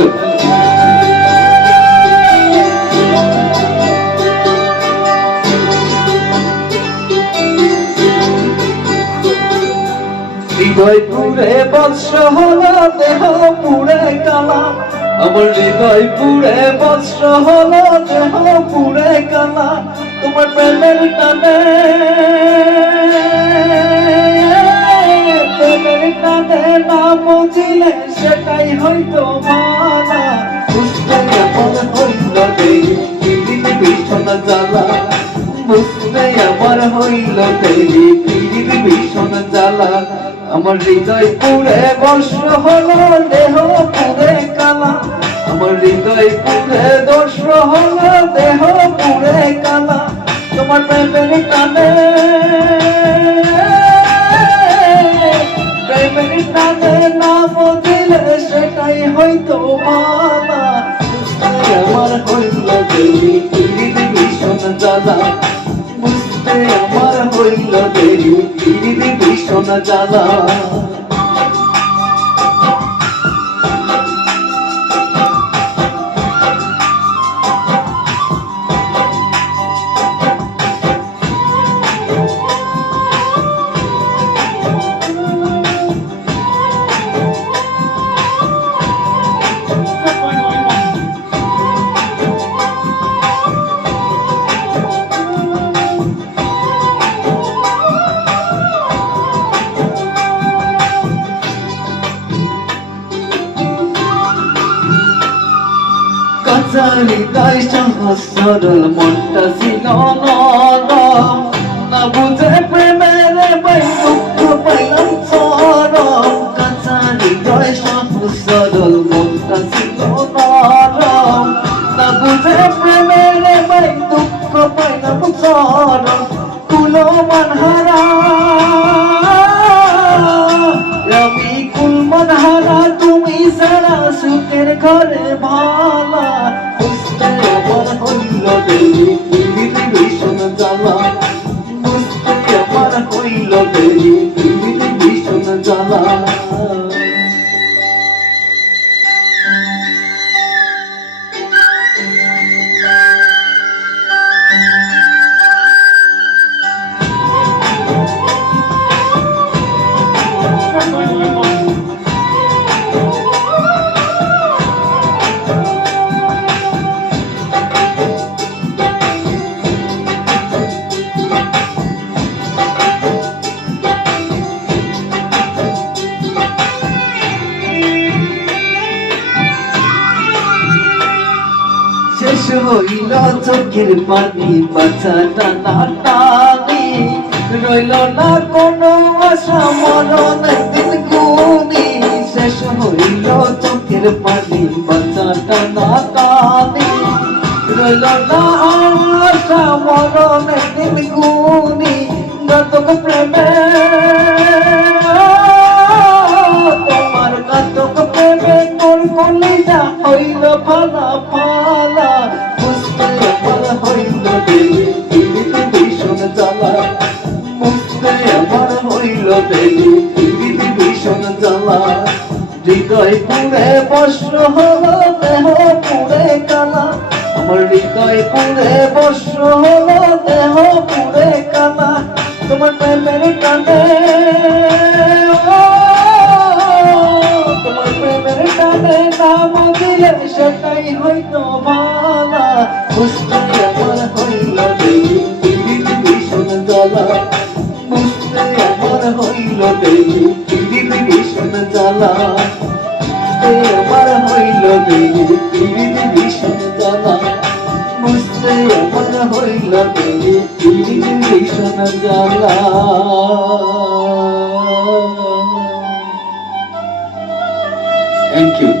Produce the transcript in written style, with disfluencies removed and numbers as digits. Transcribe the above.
Hello. হৃদয় পুরে বৎস হলো দেহ পুরে কালা, আমার হৃদয় পুরে বৎস হলো দেহ পুরে কালা, তোমার প্রেমের টানে নাম বুঝিলে সেটাই হয়তো মালা, বুঝতে আমার হইল দেরি পৃথিবী ভীষণ জ্বালা, বুঝতে আমার হইল দেরি পৃথিবী ভীষণ জ্বালা, আমার হৃদয় পুরে বর্ষ হলো দেহ পুরে কালা, আমার হৃদয় পুরে দোষ হলো দেহ পুরে কালা, তোমার প্রেমের টানে নাম দিলে সেটাই হয়তো মালা, আমার হইল দেরি পৃথিবী ভীষণ জ্বালা, বুঝতে আমার হইল দেরি পৃথিবী ভীষণ জ্বালা। হৃদয় সহজ সরল মনটা ছিল নরম, না বুঝে প্রেমের বাই দুঃখ পাইলাম চরম, কাঁচা হৃদয় সহজ সরল মনটা ছিল নরম, না বুঝে প্রেমের বাই দুঃখ পাইলাম চরম, কুলো মনহারা রবি কুল মনহারা তুমি সারা সুখের ঘরে ভালা, বুঝতে আমার হইল দেরি পৃথিবী ভীষণ জ্বালা, বুঝতে আমার হইল দেরি পৃথিবী ভীষণ জ্বালা। শেষ হইল চোখের পানি বাচ্চাটা না টানি, রইল না কোনো আশা মরণের দিন গুনি, শেষ হইল চোখের পানি বাচ্চাটা না টানি, রইল না আশা মরণের দিন গুনি, ঘাতক প্রেমে তোমার ঘাতক প্রেমে তোর কলিজা হইল ফালা ফালা, বুঝতে আমার হইল দেরি পৃথিবী ভীষণ জ্বালা, বুঝতে আমার হইল দেরি পৃথিবী ভীষণ জ্বালা, হৃদয় পুরে বর্ষ হলো দেহ পুরে কালা, আমার হৃদয় পুরে বর্ষ হলো দেহ পুরে কালা, তোমার প্রেমের টানে তোমার প্রেমের টানে নাম দিলে সেটাই হয়তো মালা, বুঝতে আমার হইল দেরি পৃথিবী ভীষণ জ্বালা, বুঝতে আমার হইল দেরি পৃথিবী ভীষণ জ্বালা, আমার হইল দেরি পৃথিবী ভীষণ জ্বালা, বুঝতে আমার হইল দেরি পৃথিবী ভীষণ জ্বালা। Thank you.